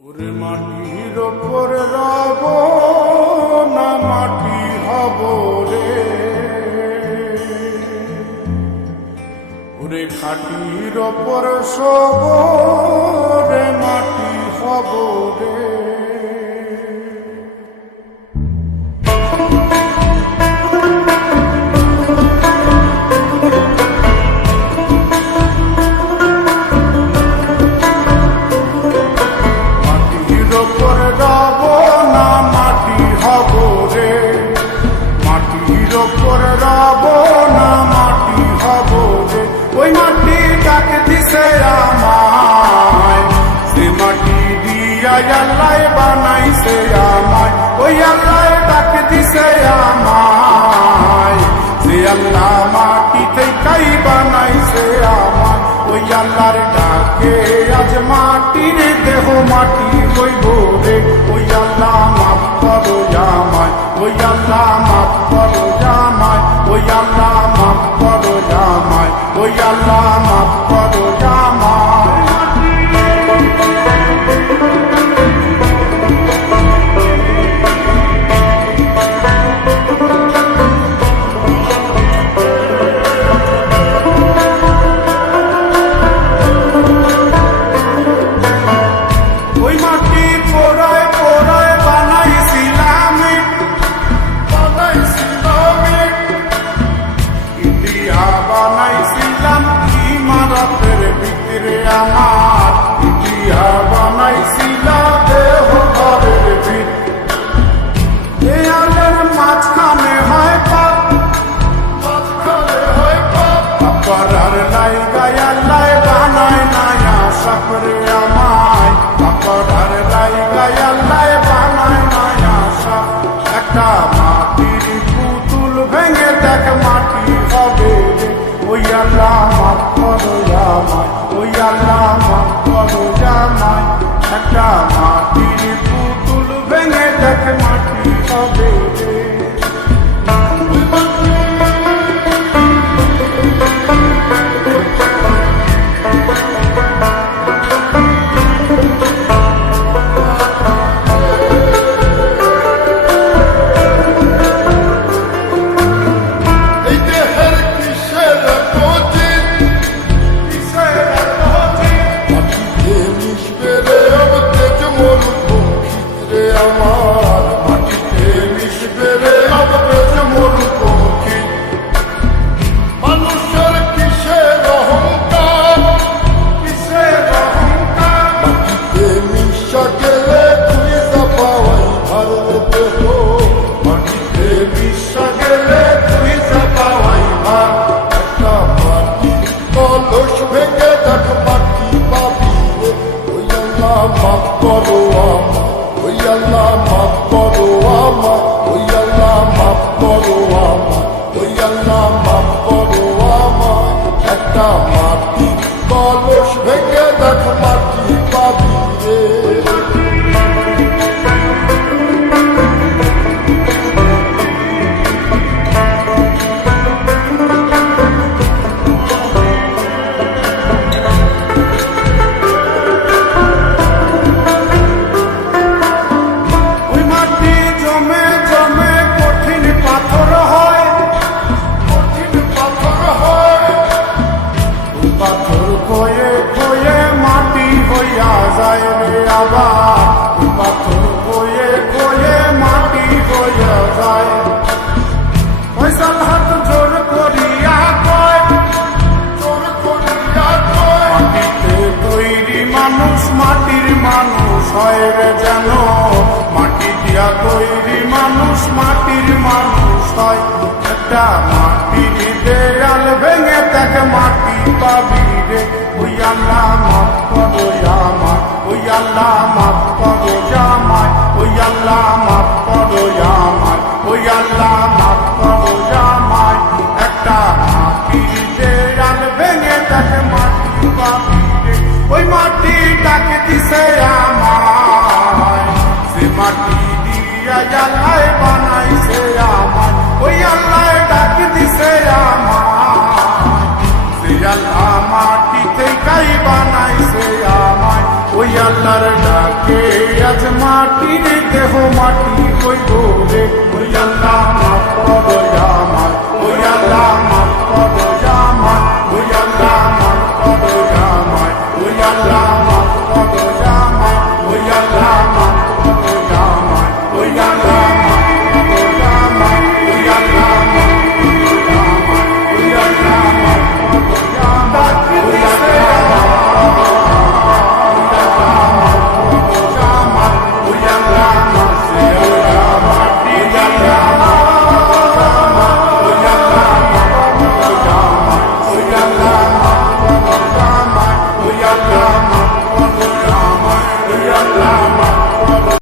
ওরে মাটির ওপর রব না মাটি হব রে, ওরে খাটির ওপর সব রে মাটি হব রে। ওই মাটি ডাক দিছে আমায়, সে মাটি দিয়া আল্লাহ বানাইছে আমায়। ওই আল্লাহ ডাক দিছে আমায়, সে আল্লাহ মাটি থেকেই বানাইছে আমায়। ওই আল্লাহর ডাকে আজ মাটির দেহ মাটি হইব রে। ওই আল্লাহ মাফ করো আমায়, ওই আল্লাহ মাফ করো আমায়, ওই আল্লাহ মাফ করো আমায়, ওই আল্লাহ মাফ করো আমায়। ওই মাটি পোড়ায় পোড়ায় বানাইছিলাম ইন্ডিয়া, বানাইছিলাম ইমারতের ভিতরে আমার ইন্ডিয়া, বানাইছিলাম দেহ ঘরের ভিতরে। আলের মাঝখানে হয় পাপ, মাঝখানে হয় পাপ, করার নাই গায়া লাই বানায় নায়া সাপরে আমায়, করার নাই গায়া লাই বানায় নায়া সাপ। একটা মাটির পুতুল ভেঙে দেখ মাটি হবে রে। ওই আল্লাহ মাফ করো আমায়, ওই আল্লাহ মাফ করো আমায়। একটা মাটির পুতুল ভেঙে দেখ মাটি হবে রে। মাফ করো আমায়, ওই আল্লাহ মাফ করো আমায়, ওই আল্লাহ মাফ করো আমায়, ওই আল্লাহ মাফ করো আমায়। একটা মাটি কলস ভেঙে দেখ মাটি পাবি রে। যায় রে আবার পাথর বয়ে বয়ে মাটি হইয়া যায়। ফয়সাল হাত জোর করিয়া কয়, জোর করিয়া কয়, মাটিতে তৈরি মানুষ মাটির মানুষ হয় রে যেন। মাটি দিয়া তৈরি মানুষ মাটির মানুষ হয়। একটা মাটির দেয়াল ভেঙে দেখ মাটি পাবি রে। ওই আল্লাহ মাফ করো আমায়, ওই আল্লাহ মাফ করো আমায়, ওই আল্লাহ মাফ করো আমায়, ওই আল্লাহ মাফ করো আমায়। একটা মাটির দেয়াল ভেঙে দেখ মাটি পাবি রে। ওই মাটি ডাক দিছে আমায়, সে মাটি দিয়া আল্লাহ বানাইছে আমায়। ওই আল্লাহ ডাক দিছে আমায়, সে আল্লাহ মাটি থেকেই বানাইছে আমায়। ওই আল্লাহর ডাক থেকে আজ মাটির দেহ মাটি হইব রে। ওই আল্লাহ মাফ করো আমায়, ওই আল্লাহ মাফ করো